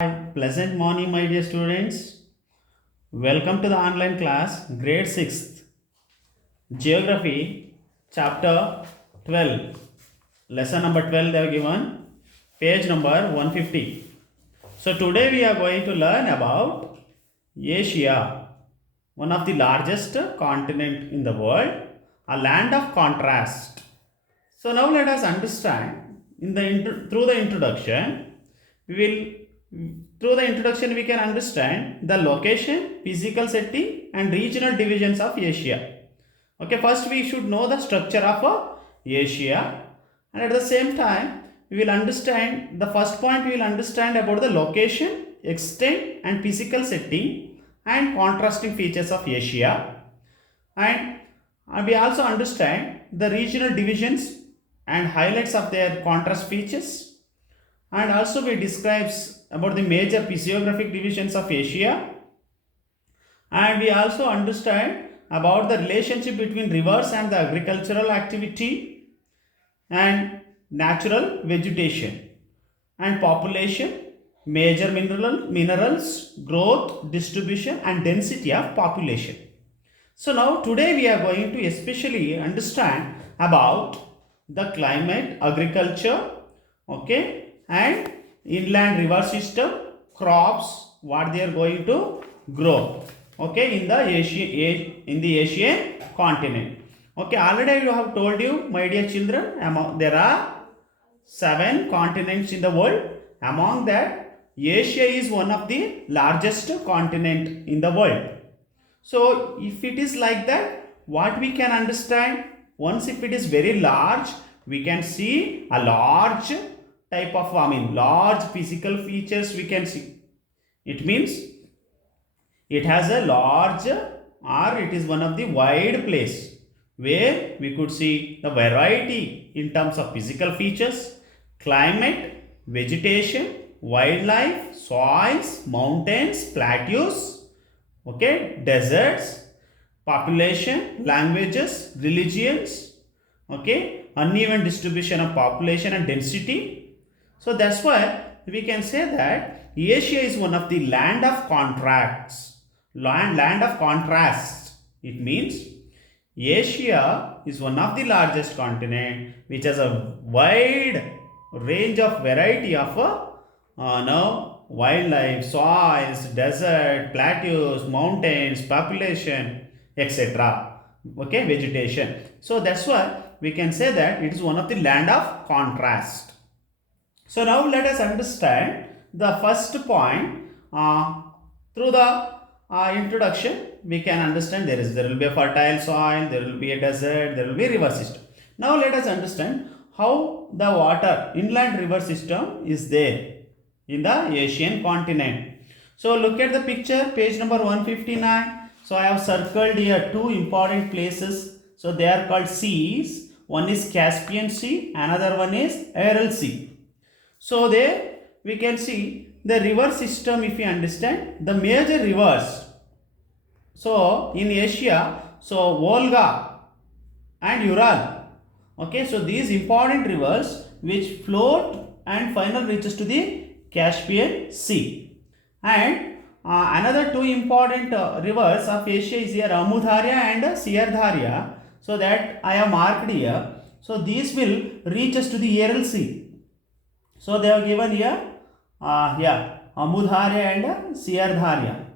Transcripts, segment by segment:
Hi, pleasant morning, my dear students. Welcome to the online class, grade 6th, Geography, chapter 12. Lesson number 12 they have given, page number 150. So, today we are going to learn about Asia, one of the largest continent in the world, a land of contrast. So now let us understand through the introduction we will through the introduction we can understand the location, physical setting and regional divisions of Asia. Okay, first we should know the structure of Asia, and at the same time we will understand the first point we will understand about the location, extent and physical setting and contrasting features of Asia, and we also understand the regional divisions and highlights of their contrast features, and also we describes about the major physiographic divisions of Asia, and we also understand about the relationship between rivers and the agricultural activity and natural vegetation and population, major minerals, growth, distribution and density of population. So now today we are going to especially understand about the climate, agriculture, okay, and inland river system, crops, what they are going to grow, okay, in the Asian continent. Okay, already I have told you, my dear children, there are 7 continents in the world. Among that, Asia is one of the largest continent in the world. So if it is like that, what we can understand, once if it is very large, we can see a large type of, large physical features we can see. It means it has a large, or it is one of the wide place where we could see the variety in terms of physical features, climate, vegetation, wildlife, soils, mountains, plateaus, okay, deserts, population, languages, religions, okay, uneven distribution of population and density. So that's why we can say that Asia is one of the land of contrasts, land of contrasts. It means Asia is one of the largest continent which has a wide range of variety of wildlife, soils, desert, plateaus, mountains, population, etc. Okay, vegetation. So that's why we can say that it is one of the land of contrast. So now let us understand the first point through the introduction. We can understand there will be a fertile soil, there will be a desert, there will be a river system. Now let us understand how the water inland river system is there in the Asian continent. So look at the picture, page number 159. So I have circled here 2 important places. So they are called seas. One is Caspian Sea, another one is Aral Sea. So there we can see the river system. If you understand the major rivers, so in Asia, so Volga and Ural, okay, so these important rivers which float and final reaches to the Caspian Sea. And another 2 important rivers of Asia is here Amudharya and Siardharya. So that I have marked here. So these will reach us to the Aral Sea. So they have given here, Amudharya and Siardharya.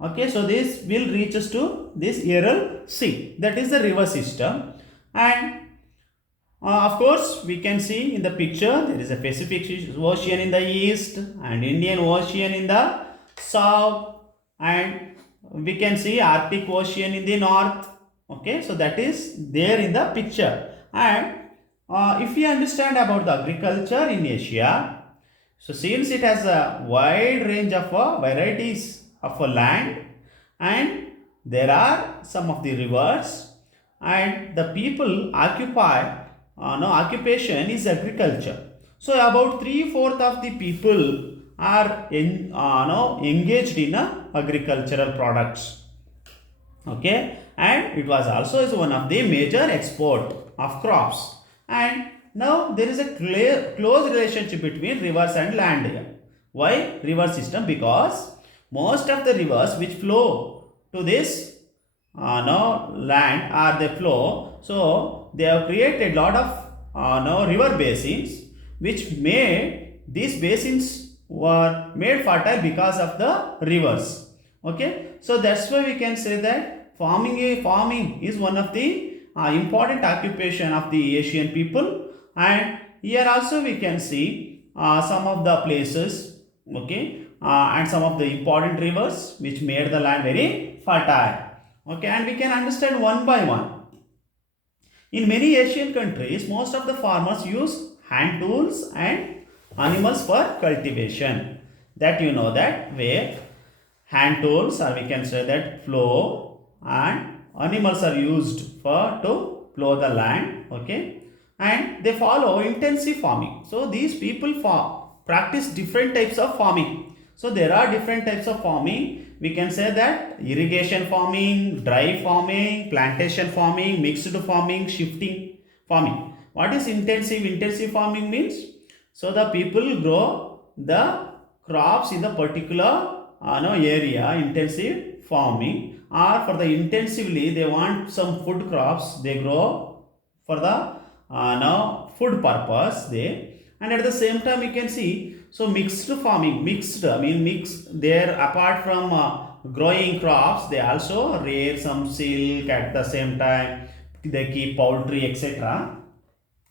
Okay, so this will reach us to this Aral Sea. That is the river system. And of course, we can see in the picture there is a Pacific Ocean in the east and Indian Ocean in the south, and we can see Arctic Ocean in the north. Okay, so that is there in the picture. And if we understand about the agriculture in Asia, so since it has a wide range of varieties of land, and there are some of the rivers, and the people occupation is agriculture. So about 3/4 of the people are engaged in agricultural products. Okay, and it was also is one of the major export of crops. And now there is a close relationship between rivers and land here. Why river system? Because most of the rivers which flow to this no land or they flow, so they have created lot of no river basins which made these basins were made fertile because of the rivers. Okay, so that's why we can say that farming is one of the important occupation of the Asian people. And here also we can see some of the places, okay, and some of the important rivers which made the land very fertile. Okay, and we can understand one by one. In many Asian countries, most of the farmers use hand tools and animals for cultivation. That you know that where hand tools, or we can say that plow, and animals are used for to plow the land. Okay, and they follow intensive farming. So these people practice different types of farming. So there are different types of farming. We can say that irrigation farming, dry farming, plantation farming, mixed farming, shifting farming. What is intensive? Intensive farming means, so the people grow the crops in the particular no area, intensive farming, or for the intensively they want some food crops they grow for the now food purpose they. And at the same time we can see, so mixed farming, mixed I mean mixed there, apart from growing crops they also rear some silk, at the same time they keep poultry, etc.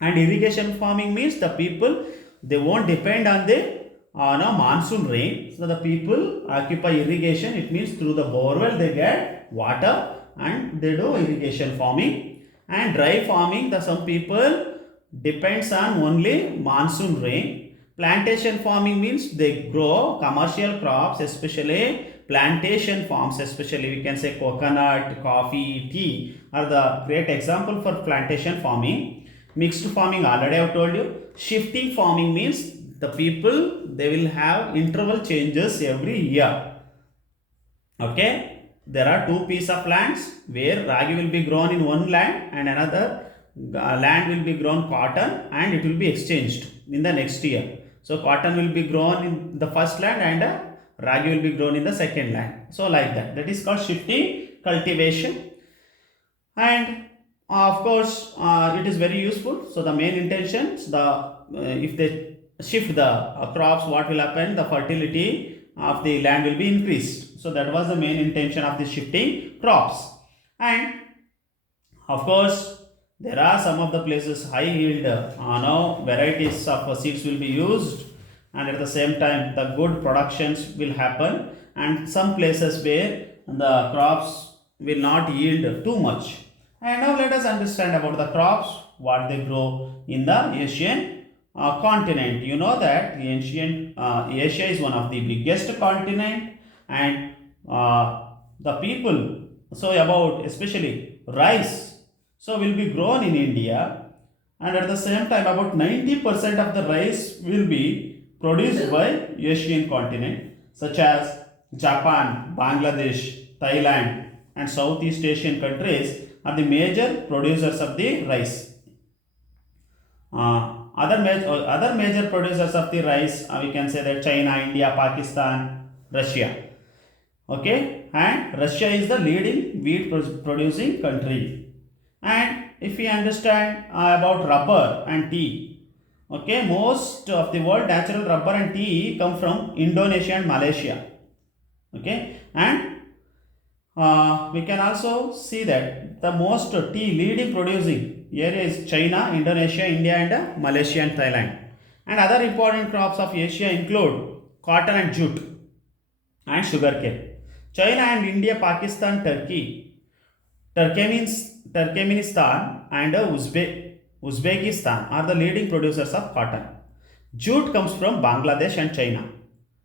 And irrigation farming means the people they won't depend on the no monsoon rain. So the people occupy irrigation, it means through the borewell they get water and they do irrigation farming. And dry farming, the some people depends on only monsoon rain. Plantation farming means they grow commercial crops, especially plantation farms, especially we can say coconut, coffee, tea are the great example for plantation farming. Mixed farming, already I have told you. Shifting farming means the people they will have interval changes every year. Okay, there are two pieces of lands where ragi will be grown in one land and another land will be grown cotton, and it will be exchanged in the next year. So cotton will be grown in the first land and ragi will be grown in the second land. So like that. That is called shifting cultivation. And of course it is very useful. So the main intentions, the if they shift the crops, what will happen? The fertility of the land will be increased. So that was the main intention of the shifting crops. And of course there are some of the places high yield now varieties of seeds will be used, and at the same time the good productions will happen, and some places where the crops will not yield too much. And now let us understand about the crops what they grow in the Asian continent. You know that the ancient Asia is one of the biggest continent, and the people, so about especially rice, so will be grown in India, and at the same time about 90% of the rice will be produced by Asian continent, such as Japan, Bangladesh, Thailand, and Southeast Asian countries are the major producers of the rice. Other major producers of the rice, we can say that China, India, Pakistan, Russia. Okay, and Russia is the leading wheat producing country. And if we understand about rubber and tea, okay, most of the world natural rubber and tea come from Indonesia and Malaysia. Okay, and we can also see that the most tea leading producing area is China, Indonesia, India, and Malaysia and Thailand. And other important crops of Asia include cotton and jute and sugarcane. China and India, Pakistan, Turkmenistan, and Uzbekistan are the leading producers of cotton. Jute comes from Bangladesh and China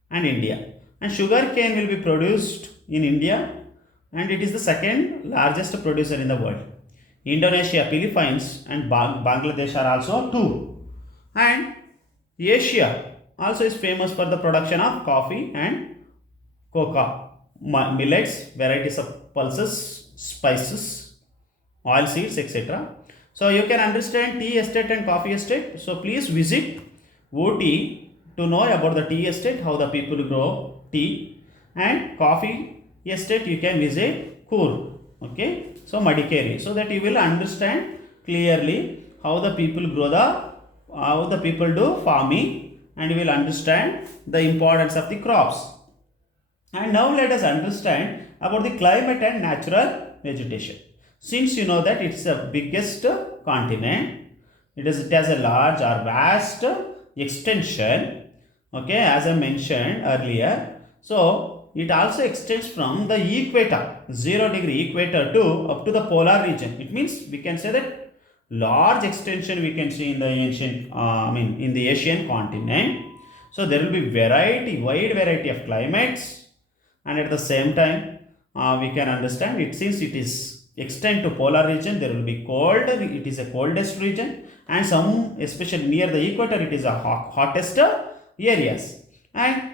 and India. And sugarcane will be produced in India, and it is the second largest producer in the world. Indonesia, Philippines, and Bangladesh are also two. And Asia also is famous for the production of coffee and cocoa, millets, varieties of pulses, spices, oil seeds, etc. So you can understand tea estate and coffee estate. So please visit Ooty to know about the tea estate, how the people grow tea, and coffee estate you can visit Coorg. Okay, so Madikeri, so that you will understand clearly how the people grow how the people do farming, and you will understand the importance of the crops. And now let us understand about the climate and natural vegetation. Since you know that it's the biggest continent, it has a large or vast extension. Okay, as I mentioned earlier. So it also extends from the equator, 0 degree equator, to up to the polar region. It means we can say that large extension we can see in the in the Asian continent. So there will be wide variety of climates, and at the same time we can understand it, since it is extend to polar region, there will be cold, it is a coldest region, and some especially near the equator it is a hottest areas. And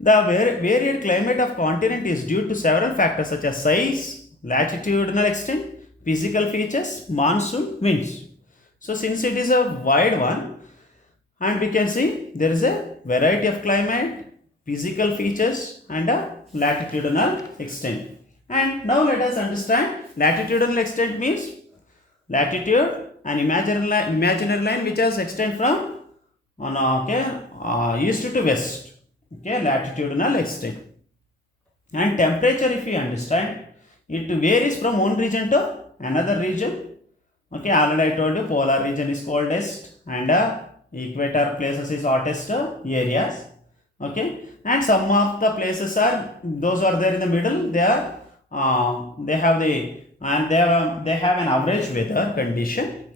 the varied climate of continent is due to several factors such as size, latitudinal extent, physical features, monsoon, winds. So since it is a wide one, and we can see there is a variety of climate, physical features, and a latitudinal extent. And now let us understand latitudinal extent means latitude, an imaginary line which has extend from east to west. Okay, latitudinal extent. And temperature, if we understand, it varies from one region to another region. Okay, already I told you polar region is coldest, and equator places is hottest areas. Okay, and some of the places are, those are there in the middle, they are they have an average weather condition.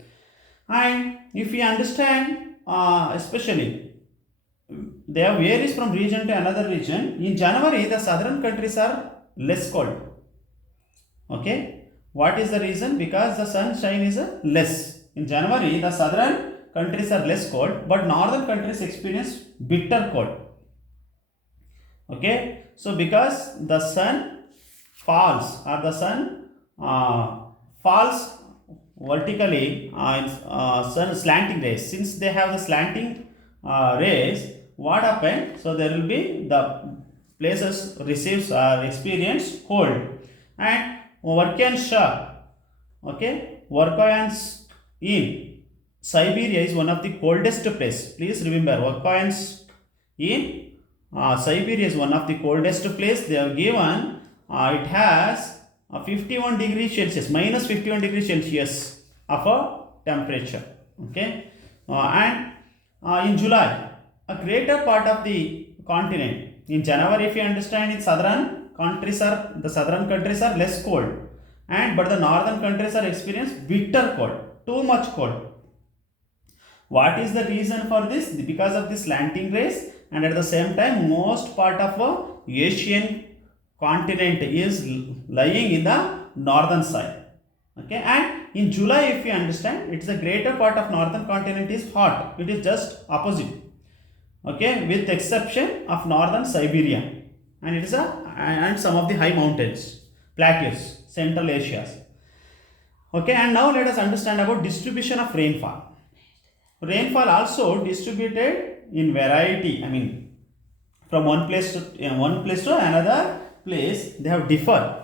And if we understand, especially they varies from region to another region. In January the southern countries are less cold. Okay, what is the reason? Because the sunshine is less. In January the southern countries are less cold, but northern countries experience bitter cold. Okay, so because the sun falls, or the sun falls vertically in sun slanting rays, since they have the slanting rays, what happened? So there will be the places receives or experience cold. And Verkyansha, okay, Verkyansk in Siberia is one of the coldest place. Please remember, Verkyansk in Siberia is one of the coldest place. They have given it has 51 degrees Celsius, minus 51 degrees Celsius of a temperature. Okay, and in July, a greater part of the continent. In January, if you understand, in southern countries are less cold, and but the northern countries are experience bitter cold, too much cold. What is the reason for this? Because of the slanting rays, and at the same time, most part of Asian continent is lying in the northern side. Okay, and in July, if you understand, it's the greater part of northern continent is hot. It is just opposite. Okay, with exception of northern Siberia, and it is and some of the high mountains, plateaus, Central Asia. Okay, and now let us understand about distribution of rainfall. Rainfall also distributed in variety. I mean, from one place to another place, they have differed.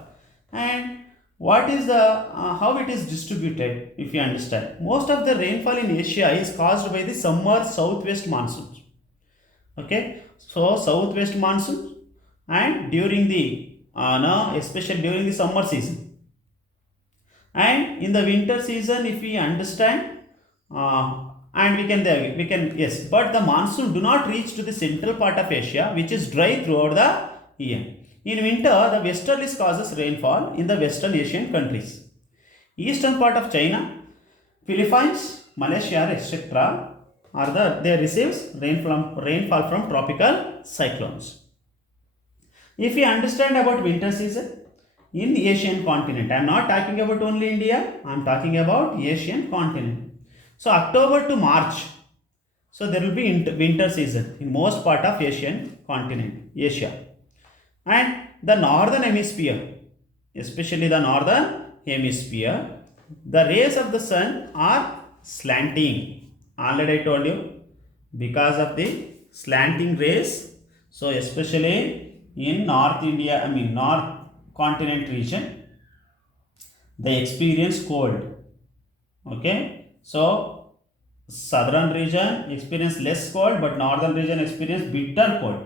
And what is the how it is distributed? If you understand, most of the rainfall in Asia is caused by the summer southwest monsoons. Okay, so southwest monsoon, and during the especially during the summer season, and in the winter season, if we understand, and we can yes, but the monsoon do not reach to the central part of Asia, which is dry throughout the year. In winter, the westerlies causes rainfall in the western Asian countries. Eastern part of China, Philippines, Malaysia, etc. they receives rainfall from tropical cyclones. If we understand about winter season in the Asian continent, I am not talking about only India, I am talking about Asian continent. So October to March, so there will be winter season in most part of Asian continent, Asia. And the northern hemisphere, especially the northern hemisphere, the rays of the sun are slanting. Already I told you, because of the slanting rays. So especially in North India, North continent region, they experience cold. Okay, so southern region experience less cold, but northern region experience bitter cold.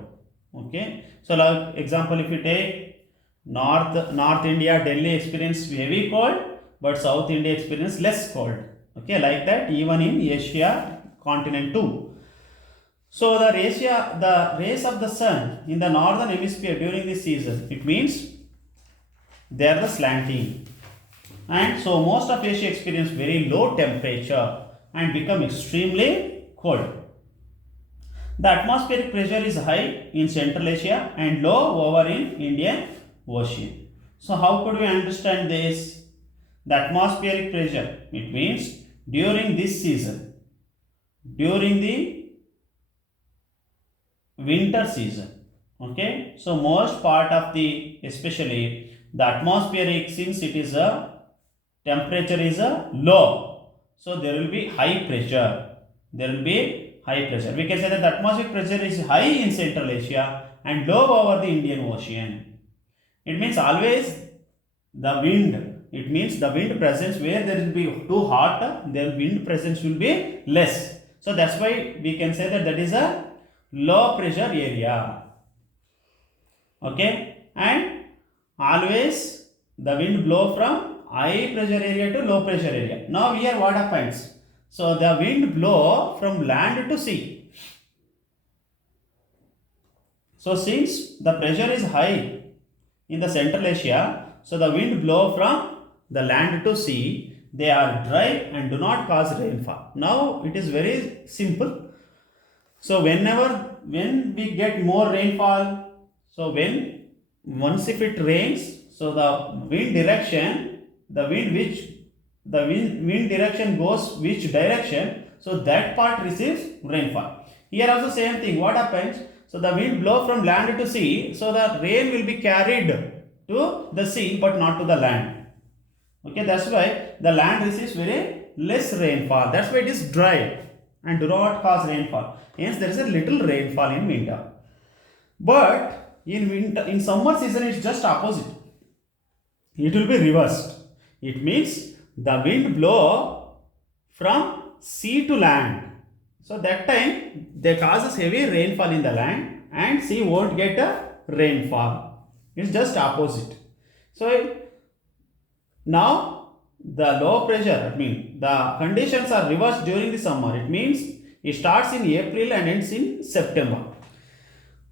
Okay, so like example, if you take North India, Delhi experience heavy cold, but South India experience less cold. Okay, like that even in Asia continent too. So the rays of the sun in the northern hemisphere during this season, it means they are the slanting, and so most of Asia experience very low temperature and become extremely cold. The atmospheric pressure is high in Central Asia and low over in Indian Ocean. So how could we understand this? The atmospheric pressure, it means during this season, during the winter season. Okay, so most part of the, especially the atmospheric, since it is a temperature is a low, so there will be high pressure. There will be high pressure. We can say that the atmospheric pressure is high in Central Asia and low over the Indian Ocean. It means always the wind. It means the wind presence where there will be too hot, their wind presence will be less. So that's why we can say that that is a low pressure area. Okay, and always the wind blow from high pressure area to low pressure area. Now here what happens? So the wind blow from land to sea. So since the pressure is high in the Central Asia, so the wind blow from the land to sea. They are dry and do not cause rainfall. Now it is very simple. So when we get more rainfall, so once if it rains, so the wind direction, the wind direction goes which direction, so that part receives rainfall. Here also same thing. What happens? So the wind blow from land to sea, so the rain will be carried to the sea but not to the land. Okay, that's why the land receives very less rainfall. That's why it is dry and do not cause rainfall. Hence there is a little rainfall in winter. But in summer season it's just opposite. It will be reversed. It means the wind blow from sea to land. So that time they causes heavy rainfall in the land and sea won't get a rainfall. It's just opposite. So now the low pressure, the conditions are reversed during the summer. It means it starts in April and ends in September.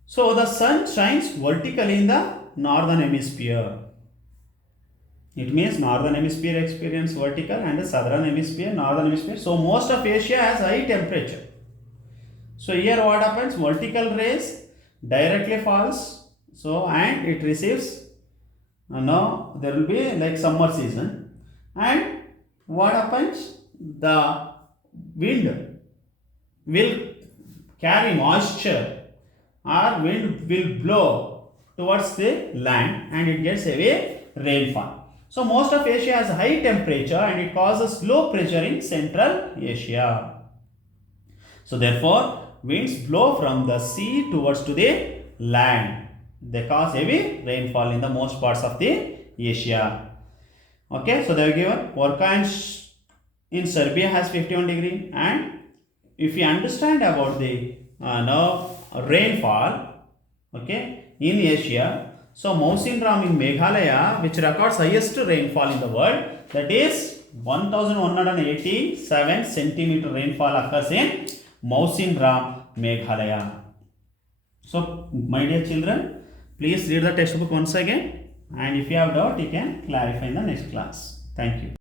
So the sun shines vertically in the northern hemisphere. It means northern hemisphere experience vertical and the southern hemisphere, northern hemisphere. So most of Asia has high temperature. So here what happens? Vertical rays directly falls. So and it receives. Now there will be like summer season. And what happens? The wind will carry moisture or wind will blow towards the land and it gets away rainfall. So most of Asia has high temperature and it causes low pressure in Central Asia. So therefore winds blow from the sea towards to the land. They cause heavy rainfall in the most parts of the Asia. Okay, so they are given Orkhanish in Serbia has 51 degree, and if you understand about the rainfall, okay, in Asia, so Mawsynram in Meghalaya, which records highest rainfall in the world, that is 1187 centimeter rainfall occurs in Mawsynram, Meghalaya. So my dear children, please read the textbook once again, and if you have doubt you can clarify in the next class. Thank you.